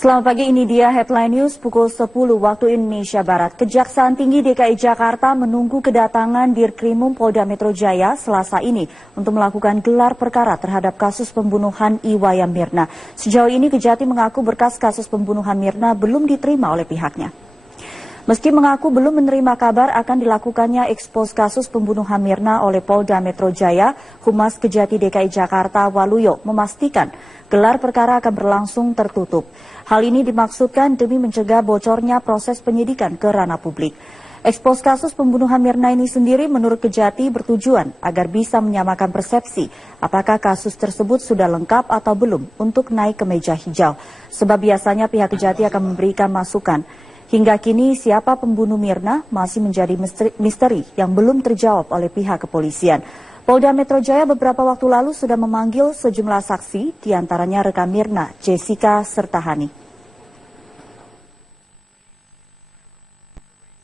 Selamat pagi, ini dia headline news pukul 10 waktu Indonesia Barat. Kejaksaan Tinggi DKI Jakarta menunggu kedatangan Dirkrimum Polda Metro Jaya Selasa ini untuk melakukan gelar perkara terhadap kasus pembunuhan Iwayan Mirna. Sejauh ini Kejati mengaku berkas kasus pembunuhan Mirna belum diterima oleh pihaknya. Meski mengaku belum menerima kabar akan dilakukannya ekspos kasus pembunuhan Mirna oleh Polda Metro Jaya, Humas Kejati DKI Jakarta Waluyo memastikan gelar perkara akan berlangsung tertutup. Hal ini dimaksudkan demi mencegah bocornya proses penyidikan ke ranah publik. Ekspos kasus pembunuhan Mirna ini sendiri menurut Kejati bertujuan agar bisa menyamakan persepsi apakah kasus tersebut sudah lengkap atau belum untuk naik ke meja hijau. Sebab biasanya pihak Kejati akan memberikan masukan. Hingga kini siapa pembunuh Mirna masih menjadi misteri yang belum terjawab oleh pihak kepolisian. Polda Metro Jaya beberapa waktu lalu sudah memanggil sejumlah saksi, diantaranya rekan Mirna, Jessica, serta Hani.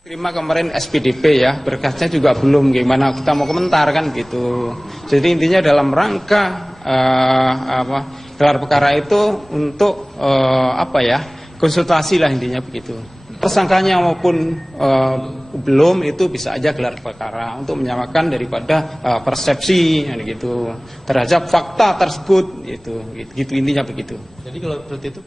Terima kemarin SPDP ya, berkasnya juga belum, gimana kita mau komentar kan gitu. Jadi intinya dalam rangka gelar perkara itu untuk konsultasi lah intinya begitu. Tersangkanya maupun belum itu bisa aja gelar perkara untuk menyamakan daripada persepsi gitu terhadap fakta tersebut gitu intinya begitu. Jadi kalau seperti itu.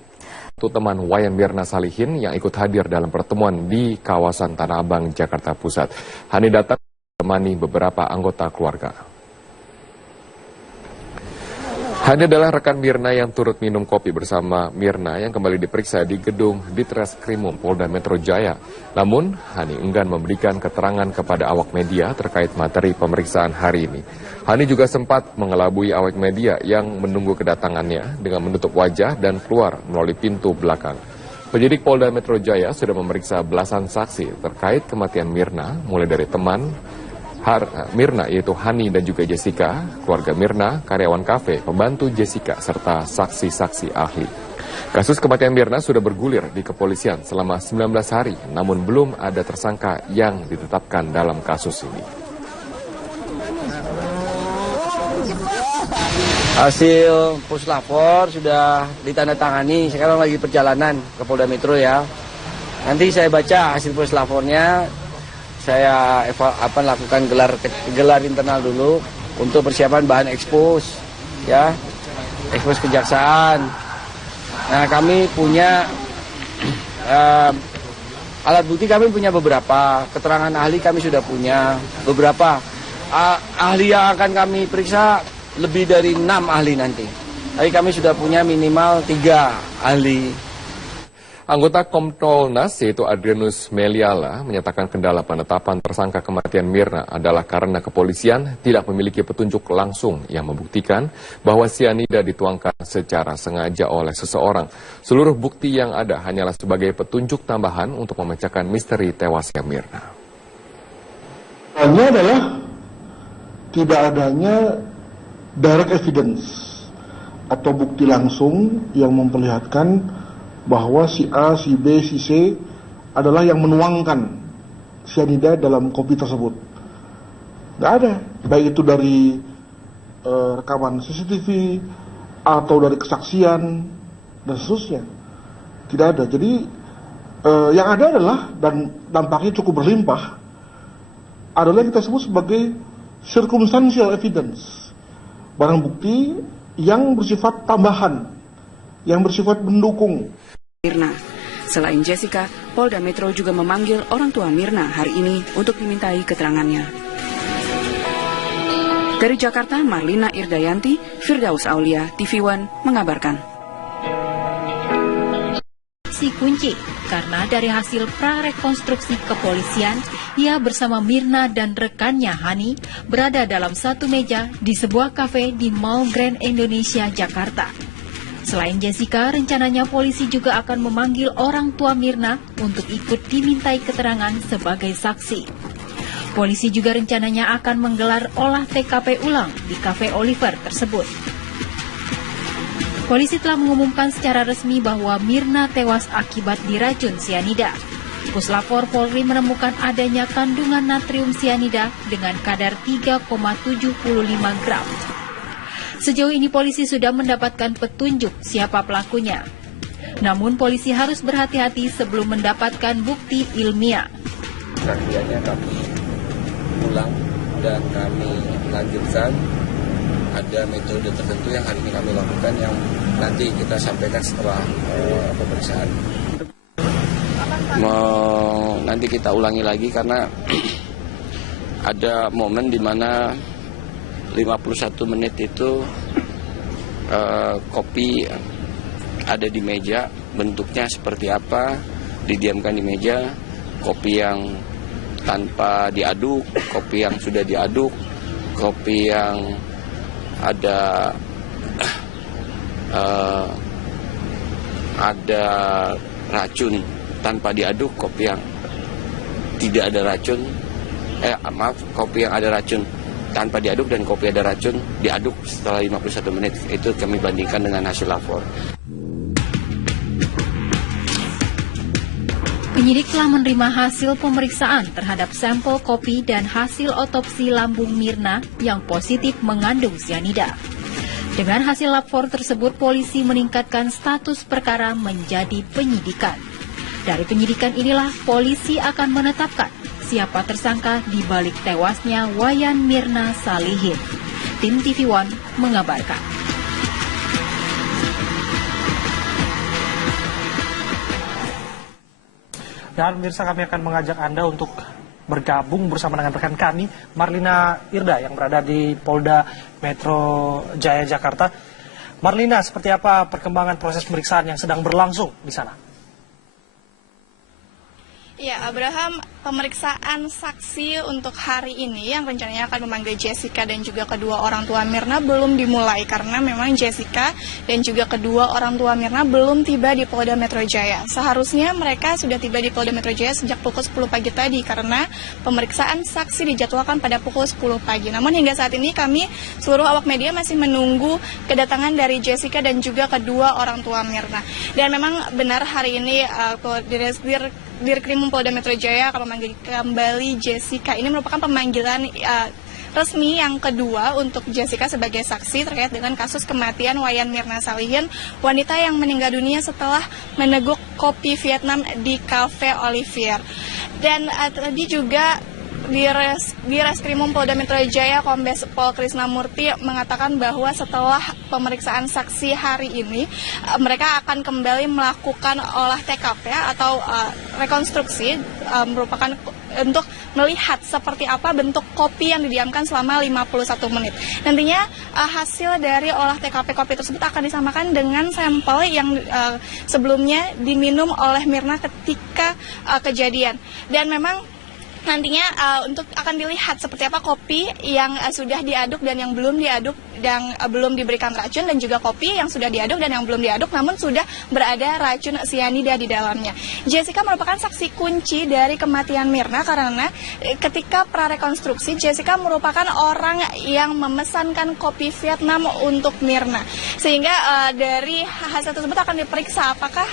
Teman Wayan Mirna Salihin yang ikut hadir dalam pertemuan di kawasan Tanah Abang, Jakarta Pusat. Hani datang menemani beberapa anggota keluarga. Hani adalah rekan Mirna yang turut minum kopi bersama Mirna yang kembali diperiksa di gedung Ditreskrimum Polda Metro Jaya. Namun, Hani enggan memberikan keterangan kepada awak media terkait materi pemeriksaan hari ini. Hani juga sempat mengelabui awak media yang menunggu kedatangannya dengan menutup wajah dan keluar melalui pintu belakang. Penyidik Polda Metro Jaya sudah memeriksa belasan saksi terkait kematian Mirna, mulai dari teman Mirna yaitu Hani dan juga Jessica, keluarga Mirna, karyawan kafe, pembantu Jessica, serta saksi-saksi ahli. Kasus kematian Mirna sudah bergulir di kepolisian selama 19 hari, namun belum ada tersangka yang ditetapkan dalam kasus ini. Hasil puslapor sudah ditandatangani, sekarang lagi perjalanan ke Polda Metro ya. Nanti saya baca hasil puslapornya. Saya lakukan gelar internal dulu untuk persiapan bahan ekspos, ya, ekspos kejaksaan. Nah, kami punya alat bukti, kami punya beberapa, keterangan ahli kami sudah punya beberapa. Ahli yang akan kami periksa lebih dari 6 ahli nanti. Tapi kami sudah punya minimal 3 ahli. Anggota Kompolnas yaitu Adrianus Meliala menyatakan kendala penetapan tersangka kematian Mirna adalah karena kepolisian tidak memiliki petunjuk langsung yang membuktikan bahwa sianida dituangkan secara sengaja oleh seseorang. Seluruh bukti yang ada hanyalah sebagai petunjuk tambahan untuk memecahkan misteri tewasnya Mirna. Hanya adalah tidak adanya direct evidence atau bukti langsung yang memperlihatkan bahwa si A, si B, si C adalah yang menuangkan sianida dalam kopi tersebut. Nggak ada, baik itu dari rekaman CCTV atau dari kesaksian dan seterusnya. Tidak ada. Jadi yang ada adalah, dan dampaknya cukup berlimpah, adalah yang kita sebut sebagai circumstantial evidence, barang bukti yang bersifat tambahan, yang bersifat mendukung. Mirna. Selain Jessica, Polda Metro juga memanggil orang tua Mirna hari ini untuk dimintai keterangannya. Dari Jakarta, Marlina Irdayanti, Firdaus Aulia, TV One mengabarkan. Si kunci, karena dari hasil prarekonstruksi kepolisian, ia bersama Mirna dan rekannya Hani berada dalam satu meja di sebuah kafe di Mall Grand Indonesia, Jakarta. Selain Jessica, rencananya polisi juga akan memanggil orang tua Mirna untuk ikut dimintai keterangan sebagai saksi. Polisi juga rencananya akan menggelar olah TKP ulang di Cafe Oliver tersebut. Polisi telah mengumumkan secara resmi bahwa Mirna tewas akibat diracun sianida. Puslapor Polri menemukan adanya kandungan natrium sianida dengan kadar 3,75 gram. Sejauh ini polisi sudah mendapatkan petunjuk siapa pelakunya. Namun polisi harus berhati-hati sebelum mendapatkan bukti ilmiah. Kesaksiannya kami ulang dan kami lanjutkan. Ada metode tertentu yang hari ini kami lakukan yang nanti kita sampaikan setelah pemeriksaan. Nanti kita ulangi lagi karena ada momen di mana 51 menit itu kopi ada di meja, bentuknya seperti apa, didiamkan di meja, kopi yang tanpa diaduk, kopi yang sudah diaduk, kopi yang ada racun tanpa diaduk, kopi yang tidak ada racun, kopi yang ada racun tanpa diaduk dan kopi ada racun diaduk setelah 51 menit. Itu kami bandingkan dengan hasil lapor. Penyidik telah menerima hasil pemeriksaan terhadap sampel kopi dan hasil otopsi lambung Mirna yang positif mengandung sianida. Dengan hasil lapor tersebut, polisi meningkatkan status perkara menjadi penyidikan. Dari penyidikan inilah polisi akan menetapkan siapa tersangka di balik tewasnya Wayan Mirna Salihin. Tim TV One mengabarkan. Dan pemirsa, kami akan mengajak Anda untuk bergabung bersama dengan rekan kami, Marlina Irda, yang berada di Polda Metro Jaya, Jakarta. Marlina, seperti apa perkembangan proses pemeriksaan yang sedang berlangsung di sana? Ya, Abraham, pemeriksaan saksi untuk hari ini yang rencananya akan memanggil Jessica dan juga kedua orang tua Mirna belum dimulai karena memang Jessica dan juga kedua orang tua Mirna belum tiba di Polda Metro Jaya. Seharusnya mereka sudah tiba di Polda Metro Jaya sejak pukul 10 pagi tadi karena pemeriksaan saksi dijadwalkan pada pukul 10 pagi. Namun hingga saat ini kami seluruh awak media masih menunggu kedatangan dari Jessica dan juga kedua orang tua Mirna. Dan memang benar hari ini Dirkrim Polda Metro Jaya akan memanggil kembali Jessica. Ini merupakan pemanggilan resmi yang kedua untuk Jessica sebagai saksi terkait dengan kasus kematian Wayan Mirna Salihin, wanita yang meninggal dunia setelah meneguk kopi Vietnam di Cafe Olivier. Dan tadi juga di Reskrimum Polda Metro Jaya, Kombes Pol Krisnamurti mengatakan bahwa setelah pemeriksaan saksi hari ini, mereka akan kembali melakukan olah TKP atau rekonstruksi, merupakan untuk melihat seperti apa bentuk kopi yang didiamkan selama 51 menit. Nantinya hasil dari olah TKP kopi tersebut akan disamakan dengan sampel yang sebelumnya diminum oleh Mirna ketika kejadian. Dan memang nantinya untuk akan dilihat seperti apa kopi yang sudah diaduk dan yang belum diaduk dan belum diberikan racun, dan juga kopi yang sudah diaduk dan yang belum diaduk namun sudah berada racun sianida di dalamnya. Jessica merupakan saksi kunci dari kematian Mirna karena ketika prarekonstruksi Jessica merupakan orang yang memesankan kopi Vietnam untuk Mirna. Sehingga dari hasil tersebut akan diperiksa apakah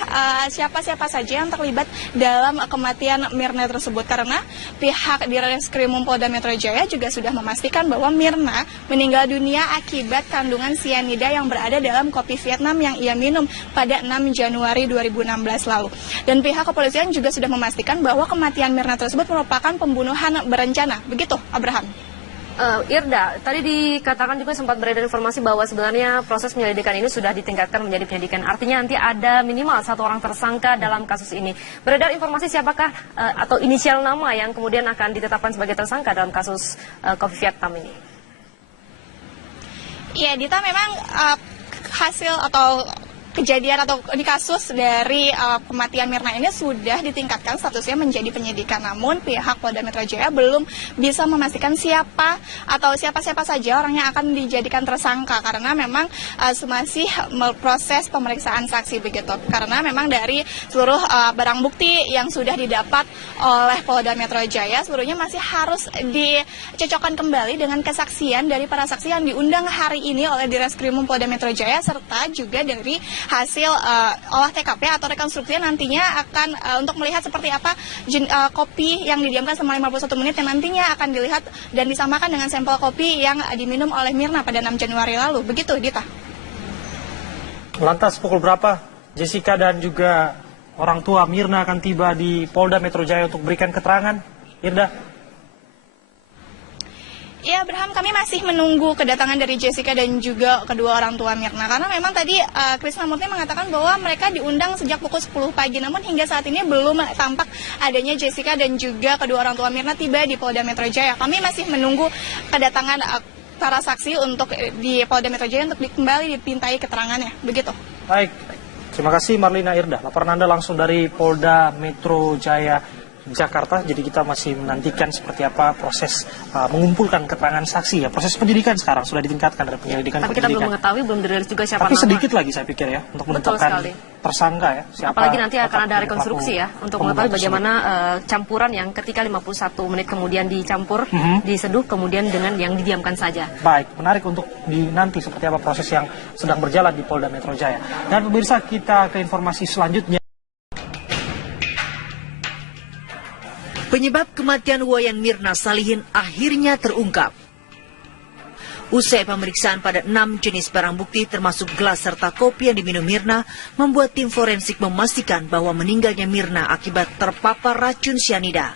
siapa-siapa saja yang terlibat dalam kematian Mirna tersebut, karena pihak di Reskrimum Polda Metro Jaya juga sudah memastikan bahwa Mirna meninggal dunia akibat kandungan sianida yang berada dalam kopi Vietnam yang ia minum pada 6 Januari 2016 lalu. Dan pihak kepolisian juga sudah memastikan bahwa kematian Mirna tersebut merupakan pembunuhan berencana. Begitu, Abraham. Irda, tadi dikatakan juga sempat beredar informasi bahwa sebenarnya proses penyelidikan ini sudah ditingkatkan menjadi penyidikan. Artinya nanti ada minimal satu orang tersangka dalam kasus ini. Beredar informasi siapakah atau inisial nama yang kemudian akan ditetapkan sebagai tersangka dalam kasus kopi Vietnam ini? Iya, Dita, memang hasil atau kejadian atau ini kasus dari kematian Mirna ini sudah ditingkatkan statusnya menjadi penyidikan. Namun pihak Polda Metro Jaya belum bisa memastikan siapa atau siapa-siapa saja orang yang akan dijadikan tersangka karena memang masih proses pemeriksaan saksi begitu. Karena memang dari seluruh barang bukti yang sudah didapat oleh Polda Metro Jaya seluruhnya masih harus dicocokkan kembali dengan kesaksian dari para saksi yang diundang hari ini oleh Direskrimum Polda Metro Jaya serta juga dari hasil olah TKP atau rekonstruksi nantinya akan untuk melihat seperti apa kopi yang didiamkan selama 51 menit yang nantinya akan dilihat dan disamakan dengan sampel kopi yang diminum oleh Mirna pada 6 Januari lalu. Begitu, Dita. Lantas pukul berapa Jessica dan juga orang tua Mirna akan tiba di Polda Metro Jaya untuk berikan keterangan. Irda. Ya, Abraham, kami masih menunggu kedatangan dari Jessica dan juga kedua orang tua Mirna. Karena memang tadi Krisnamurti mengatakan bahwa mereka diundang sejak pukul 10 pagi. Namun hingga saat ini belum tampak adanya Jessica dan juga kedua orang tua Mirna tiba di Polda Metro Jaya. Kami masih menunggu kedatangan para saksi untuk di Polda Metro Jaya untuk kembali dipintai keterangannya. Begitu. Baik. Terima kasih Marlina Irda. Laporan Anda langsung dari Polda Metro Jaya, Jakarta. Jadi kita masih menantikan seperti apa proses mengumpulkan keterangan saksi ya. Proses penyidikan sekarang sudah ditingkatkan dari penyelidikan. Tapi kita belum mengetahui, belum dirilis juga siapa nama. Tapi sedikit lagi saya pikir ya untuk menetapkan tersangka ya. Siapa, apalagi nanti akan ada rekonstruksi ya untuk mengetahui bagaimana campuran yang ketika 51 menit kemudian dicampur, diseduh kemudian dengan yang didiamkan saja. Baik, menarik untuk nanti seperti apa proses yang sedang berjalan di Polda Metro Jaya. Dan pemirsa, kita ke informasi selanjutnya. Penyebab kematian Wayan Mirna Salihin akhirnya terungkap. Usai pemeriksaan pada 6 jenis barang bukti termasuk gelas serta kopi yang diminum Mirna, membuat tim forensik memastikan bahwa meninggalnya Mirna akibat terpapar racun cyanida.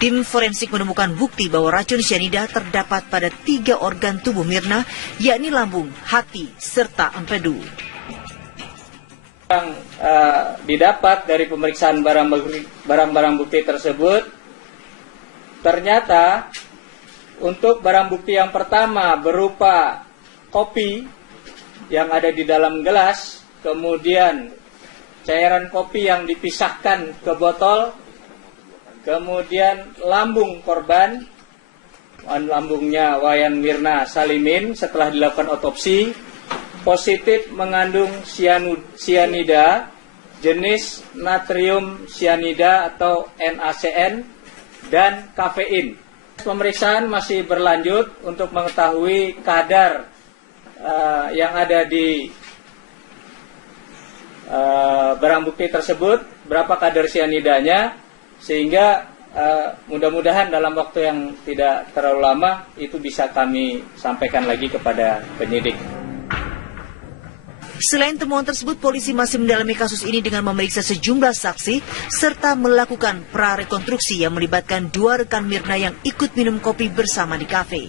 Tim forensik menemukan bukti bahwa racun cyanida terdapat pada 3 organ tubuh Mirna, yakni lambung, hati, serta empedu. Yang didapat dari pemeriksaan barang-barang bukti tersebut, ternyata untuk barang bukti yang pertama berupa kopi yang ada di dalam gelas, kemudian cairan kopi yang dipisahkan ke botol, kemudian lambung korban, lambungnya Wayan Mirna Salihin setelah dilakukan otopsi, positif mengandung cyanida jenis natrium cyanida atau NaCN dan kafein. Pemeriksaan masih berlanjut untuk mengetahui kadar yang ada di barang bukti tersebut, berapa kadar cyanidanya, sehingga mudah-mudahan dalam waktu yang tidak terlalu lama itu bisa kami sampaikan lagi kepada penyidik. Selain temuan tersebut, polisi masih mendalami kasus ini dengan memeriksa sejumlah saksi serta melakukan prarekonstruksi yang melibatkan 2 rekan Mirna yang ikut minum kopi bersama di kafe.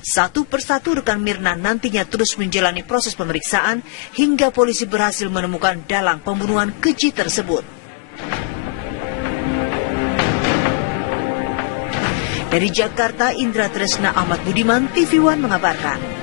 Satu persatu rekan Mirna nantinya terus menjalani proses pemeriksaan hingga polisi berhasil menemukan dalang pembunuhan keji tersebut. Dari Jakarta, Indra Tresna Ahmad Budiman, TV One mengabarkan.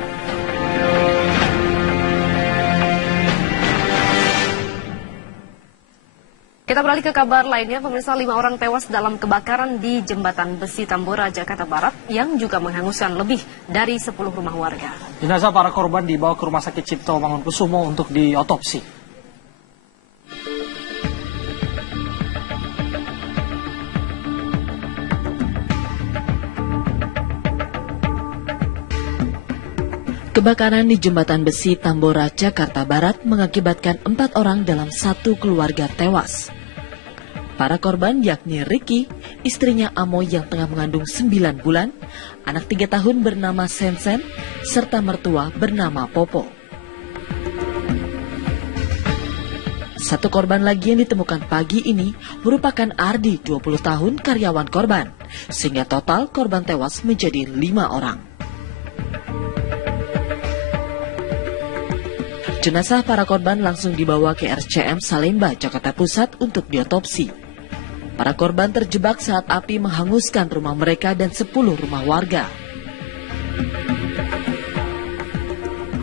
Kita beralih ke kabar lainnya, pemirsa, 5 orang tewas dalam kebakaran di Jembatan Besi Tambora, Jakarta Barat yang juga menghanguskan lebih dari 10 rumah warga. Jenazah para korban dibawa ke Rumah Sakit Cipto Mangunkusumo untuk diotopsi. Kebakaran di Jembatan Besi Tambora, Jakarta Barat mengakibatkan 4 orang dalam satu keluarga tewas. Para korban yakni Ricky, istrinya Amo yang tengah mengandung 9 bulan, anak 3 tahun bernama Sensen, serta mertua bernama Popo. Satu korban lagi yang ditemukan pagi ini merupakan Ardi, 20 tahun, karyawan korban, sehingga total korban tewas menjadi 5 orang. Jenazah para korban langsung dibawa ke RSCM Salemba, Jakarta Pusat untuk diotopsi. Para korban terjebak saat api menghanguskan rumah mereka dan 10 rumah warga.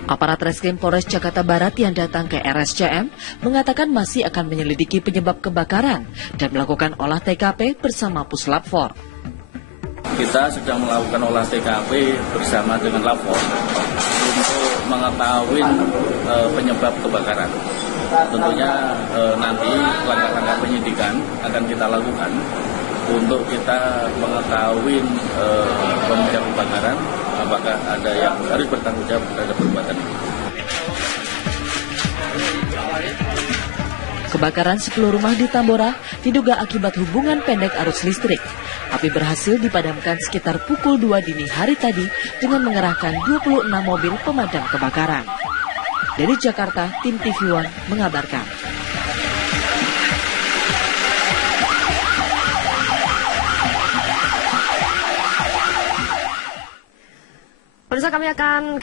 Aparat Reskrim Polres Jakarta Barat yang datang ke RSCM mengatakan masih akan menyelidiki penyebab kebakaran dan melakukan olah TKP bersama Puslap 4. Kita sedang melakukan olah TKP bersama dengan Lapor untuk mengetahui penyebab kebakaran. Tentunya nanti langkah-langkah penyidikan akan kita lakukan untuk kita mengetahui penyebab kebakaran, apakah ada yang harus bertanggung jawab terhadap perbuatan ini. Kebakaran 10 rumah di Tambora diduga akibat hubungan pendek arus listrik. Api berhasil dipadamkan sekitar pukul 2 dini hari tadi dengan mengerahkan 26 mobil pemadam kebakaran. Dari Jakarta, tim TV One mengabarkan. Pemirsa, kami akan